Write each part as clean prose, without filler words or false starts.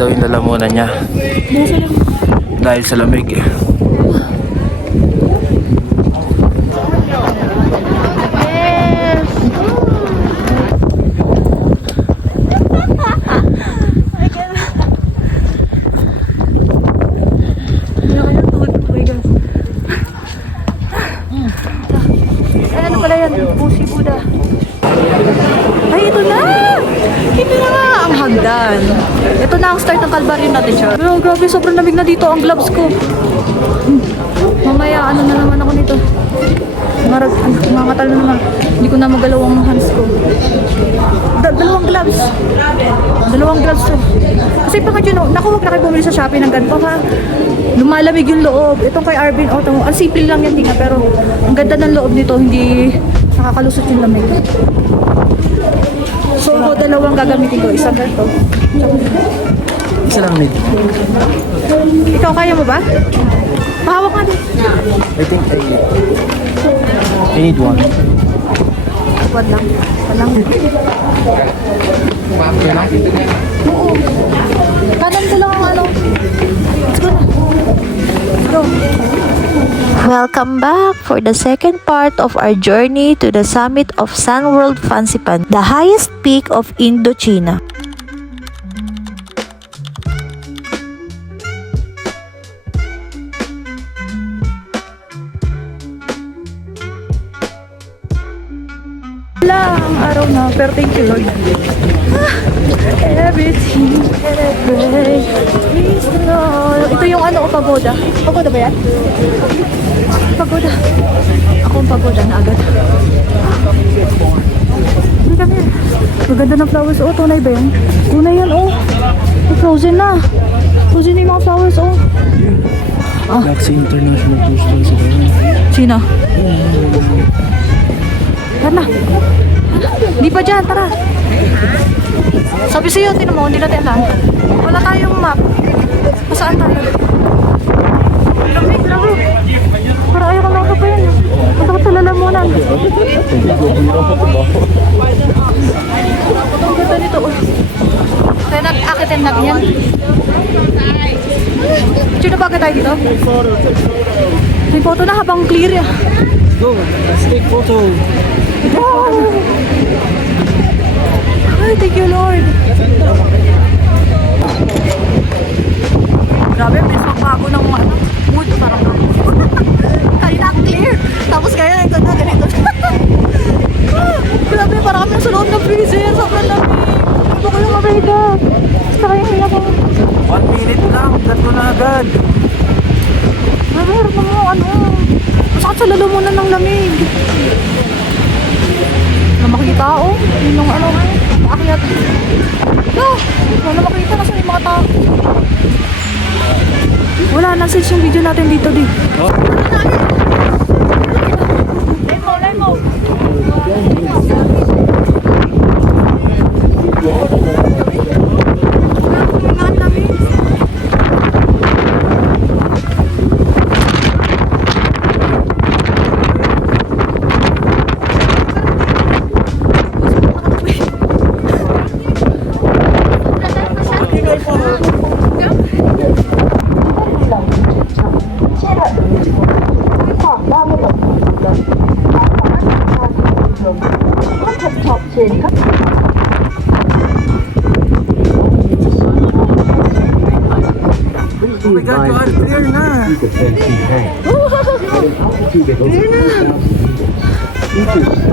daw yung lalamunan niya. Dahil sa lamig. Ano pala yan? Busi Buddha. Ay, ito na! Ito na nga ang hagdan. Ito na ang start ng kalbaryo natin siya. Pero grabe, sobrang lamig na dito ang gloves ko. Mamaya, ano na naman ako nito. Mangatal na naman. Hindi ko na magalaw ang hands ko. Dalawang gloves. Dalawang gloves to. Kasi pa nga yun, naku, huwag na kayo bumili sa Shopee ng ganito ha. Lumalamig yung loob. Itong kay Arvin Auto, ang simple lang yan, tinga, pero ang ganda ng loob nito, hindi nakakalusot yung lamig. So, dalawang gagamitin ko. Isang ganito. Isa lang need. Ikaw, kaya mo ba? Pahawak nga din. I think I need one. Wag lang. Walang. Oo. Kanan ko lang ang ano. Let's go na. Let's go. Welcome back for the second part of our journey to the summit of Sun World Fansipan, the highest peak of Indochina. Wala ang araw na, pero thank you Lord. Everything that I pray, please Lord. Ito yung ano, pagoda. Pagoda ba yan? Pagoda. Ako ang pagoda na agad. Hindi kami. Maganda ng flowers. Oh, tunay ba yan? Tunay yan, oh. Frozen na. Frozen na yung mga flowers, oh. Galaxy International Tourist sila. Sino? Tara. Di pa dyan, tara. Sabi sa'yo, tinan mo, hindi natin alam. Wala tayong map. Saan tayo? Lamig, lamig. Para ayaw ka lang ka pa yan. Punta ko sa lalamunan. Ang ganda nito. Kaya nag-akitin natin yan. Sino ba agad tayo dito? May photo na habang clear yan. Go, let's take photo. Wow! Ay, thank you Lord. Grabe, may magbago ng mood. Parang kanina clear. Tapos kaya ito na ganito. Grabe, parang kami nasa loob ng freezer. Sobrang lamig. Ito ko yung mabeda. Basta kaya hiya ko. 1 minute lang, gato na agad. Grabe, harap mo ano. Masakit sa lalamunan ng lamig. Na makikita oh. Yun yung ano. Akyat. No! Wala makita. Nasaan yung mga tao? Wala. Nasa yung video natin dito di. Oh. Lemo, lemo. Oh my God, God, clear na! Clear na!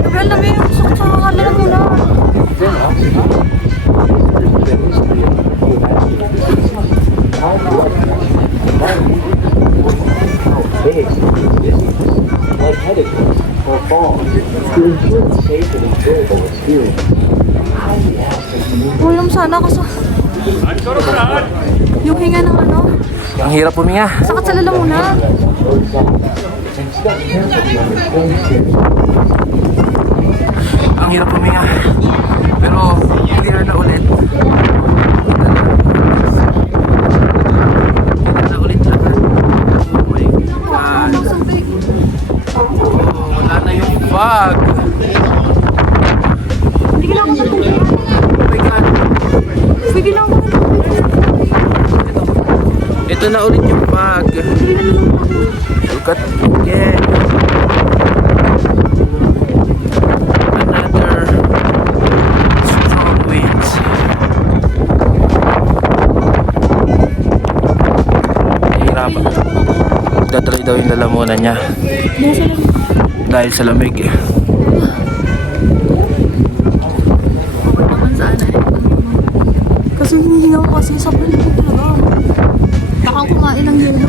Grabe, ang lamig. Sakit sa lalamunan. or fall to ensure a safe and enjoyable experience. Ulam sana kasi yung hinga ng ano, Ang hirap puminga. sakit sa lalamunan. Ang hirap puminga. Pero clear na ulit. Clear na ulit lahat. Oh my God. Oh, wala na yung fog. Hindi kailangan ko Oh my God. Sige lang ako. daw yung lalamunan niya Nasa lang. dahil sa lamig. Naman sana eh. Kasi hinihinga ko kasi sa paligid talaga. Baka kumain ng yelo.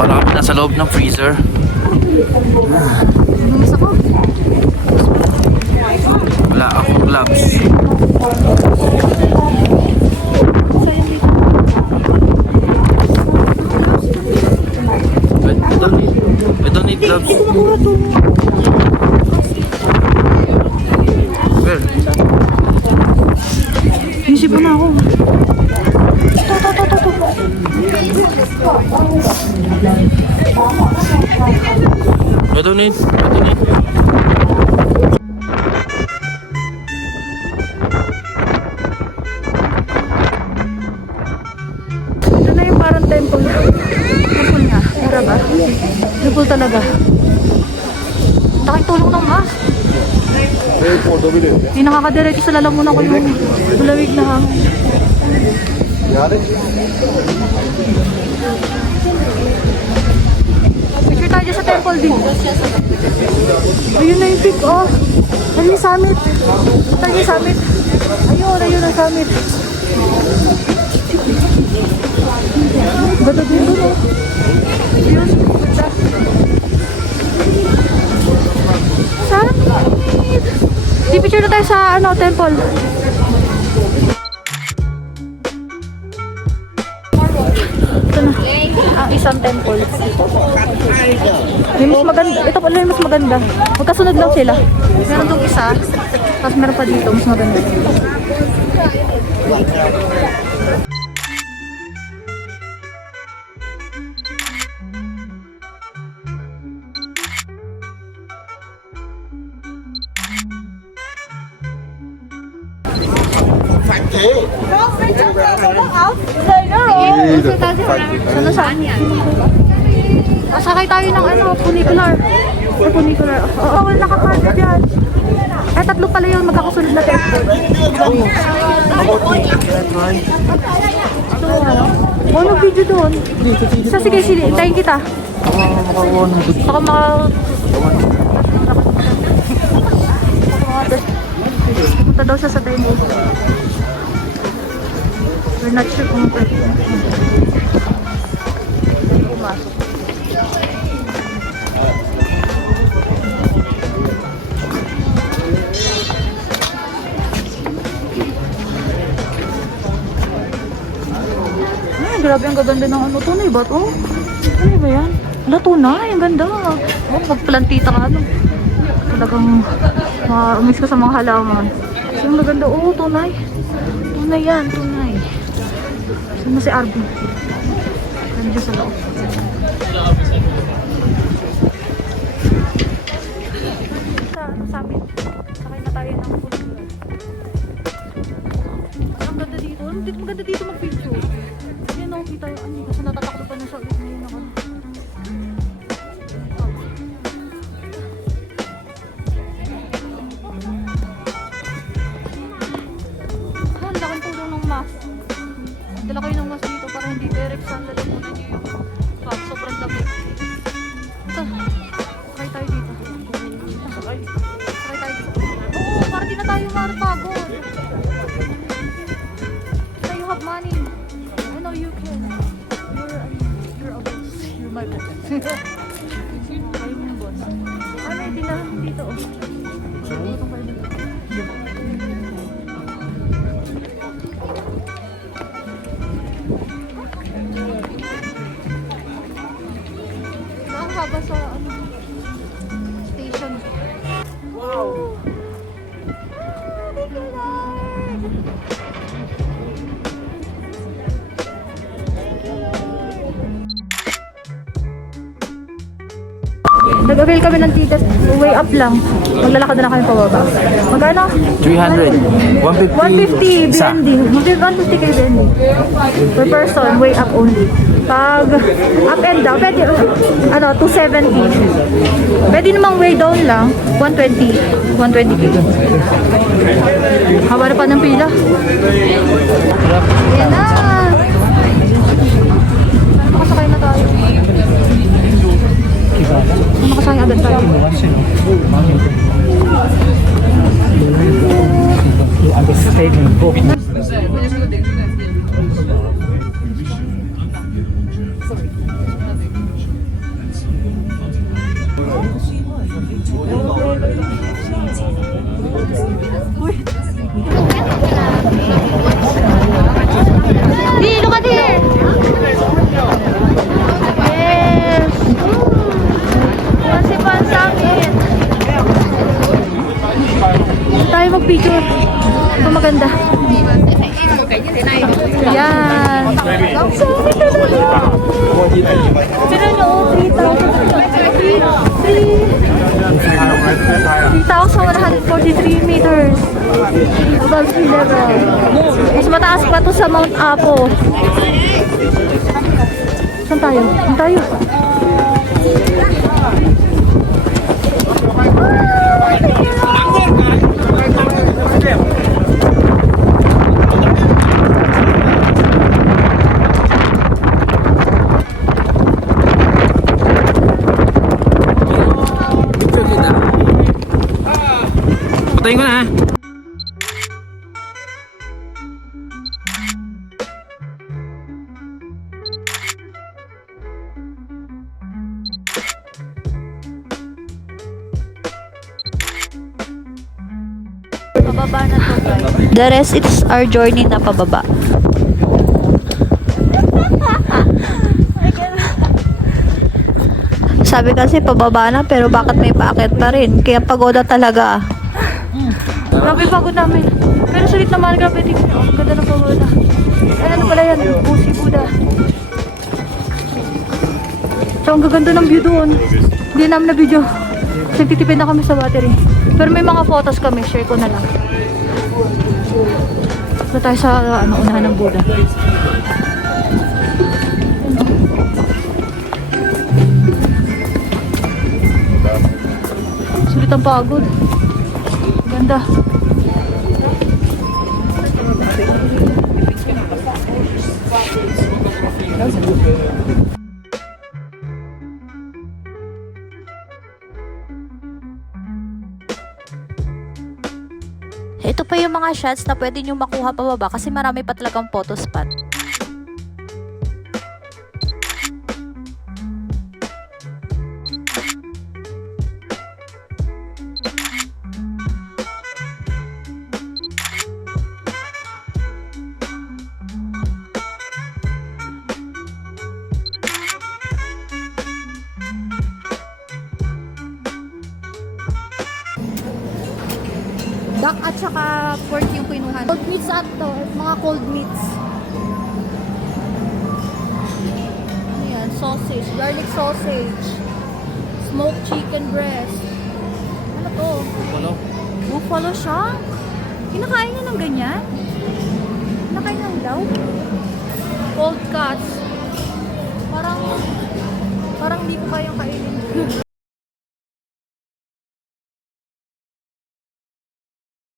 Para kami nasa loob ng freezer. Bumis ako. Wala akong gloves. I don't need gloves. Ito makura to. Well, Isip na ako. To. I don't need. Ito na yung parang temple. Temple nga. Mura ba? Temple talaga. Takay tulong ng mas. Hindi nakakadiretso sa lalamunan ko yung malamig na hangin. Picture tayo dyan sa temple din. Ayun na yung peak, oh. Ayun yung summit. Ayun yung summit. Ayun ang summit. Ganda din doon, oh. Ayun, ganda. Summit! Di picture na tayo sa temple. Ito na, ang isang temple. May mas maganda. Ito pala yung mas maganda. Magkasunod lang sila. Meron tong isa, tapos meron pa dito, mas maganda. Sana saan yan? Masakay tayo ng funicular. Funicular. Oo, wala nakakarga dyan. Tatlo pala yun, magkakasunod na temple. Walang video doon. Sige, hintayin kita. Baka punta daw siya sa temple. We're not sure kung pwede pumasok. Ay, grabe ang gaganda ng tunay ba to? Ano ba yan? Wala, tunay, ang ganda. Magplantita ka talagang ma-miss ko sa mga halaman. So, ang maganda, tunay. Tunay yan, tunay. Saan na si Arvin? Nandiyo sa loob. Sa amin, sakay na tayo ng funicular. Ang ganda dito. Maganda dito mag-picture. Yan ako kita yung kasi natatakbo pa na sa ulit ngayon ako. Ang laking tulong ng mask. Dala kayo ng mask dito para hindi direct sa lalamunan niyo yung sobrang lamig. Ito, sakay tayo dito. Sakay tayo dito. Oo, para di na tayo marapagod. So you have money. I know you can. You're a boss. You're my boss. Kayo yung boss. Ano yung tinahan dito? Ito kayo dito. Nakakaba sa station. Wow! Nag-avail kami ng ticket, way up lang. Maglalakad na kami pababa. Magkano? 300. 150 Isa. BND. 150 kay BND. Per person, way up only. Pag up and down, pwede, 270. Pwede namang way down lang, 120. 120k. Haba na pa ng pila. Ayan na! Makasaya agad tayo. Di, look at here! Yes! Fansipan sa akin. Tayo mag-picture. Ito maganda. Yan. Ang sorry talaga. Sino nyo? 3,143 meters above sea level. Mas mataas pa to sa Mount Apo. Saan tayo? Saan tayo? Patayin ko na ha. Pababa na to, guys. The rest is our journey na pababa. Sabi kasi pababa na pero bakit may paakyat pa rin? Kaya pagoda talaga. Grabe pagod namin. Pero sulit naman, grabe din. Ang ganda ng pagoda. Ay, ano pala yan? Busi Buddha. So, ang gaganda ng view doon. Hindi namin na video. Kasi titipid na kami sa battery. Pero may mga photos kami. Share ko na lang. So, tayo sa unahan ng Buddha. Sulit ang pagod. Ganda. Ito pa yung mga shots na pwede nyo makuha pababa kasi marami pa talagang photo spot. Duck at saka pork yung kinuhan. Cold meats at to. Mga cold meats. Ayan, sausage. Garlic sausage. Smoked chicken breast. Ano to? Buffalo. Buffalo siya? Kinakain niya ng ganyan? Kinakain ng daw? Cold cuts. Parang hindi ko kayang kainin.